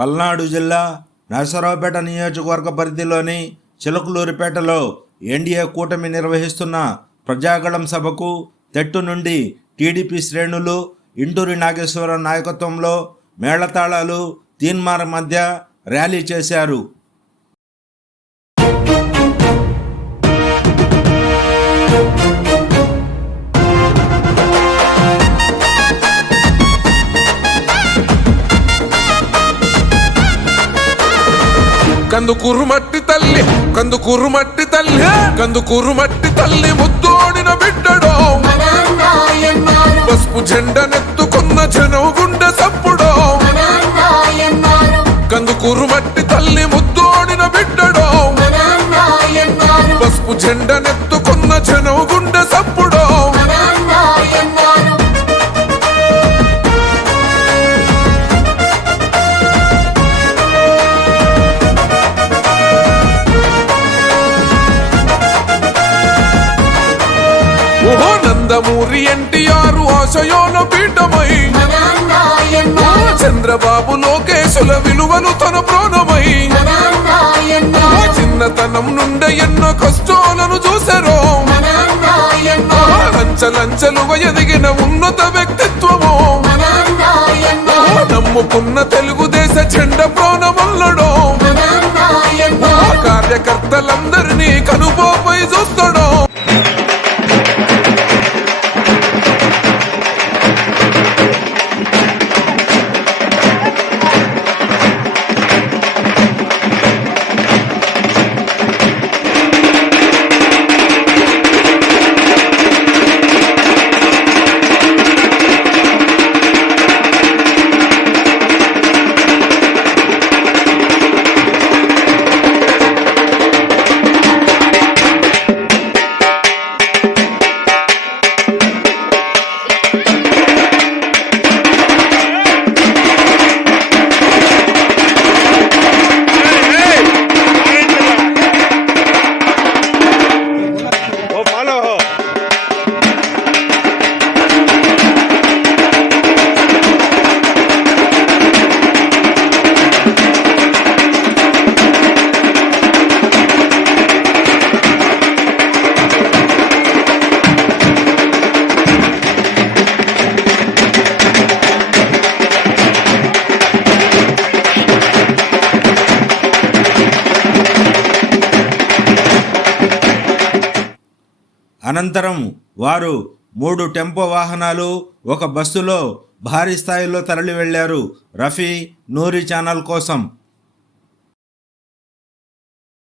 పల్నాడు జిల్లా నరసరావుపేట నియోజకవర్గ పరిధిలోని చిలకలూరిపేటలో ఎన్డీఏ కూటమి నిర్వహిస్తున్న ప్రజాగళం సభకు తెట్టు నుండి టీడీపీ శ్రేణులు ఇంటూరి నాగేశ్వరరావు నాయకత్వంలో మేళతాళాలు తీన్మార్ మధ్య ర్యాలీ చేశారు. కందుకూరు మట్టి తల్లి కందుకూరు మట్టి తల్లి ముద్దోడిన బిడ్డడో పసుపు జెండనెత్తుకున్న జనం గుండె సప్పుడో కందుకూరు మట్టి తల్లి ముద్దోడిన బిడ్డడో పసుపు జెండనెత్తుకున్న జనం గుండె సప్పుడో నందమూరి ఎన్టీఆర్ ఆశయోల పీఠమై చంద్రబాబు లోకేశుల విలువలు తన ప్రాణమై చిన్నతనం నుండి ఎన్నో కష్టాలను చూసారో లంచలుగా ఎదిగిన ఉన్నత వ్యక్తిత్వము నమ్ముకున్న తెలుగుదేశ జెండ ప్రాణమల్లడో కార్యకర్తలందరినీ కనుపోపై చూస్తాడో. అనంతరం వారు 3 టెంపో వాహనాలు, ఒక బస్సులో భారీ స్థాయిలో తరలి వెళ్లారు రఫీ నూరి ఛానల్ కోసం.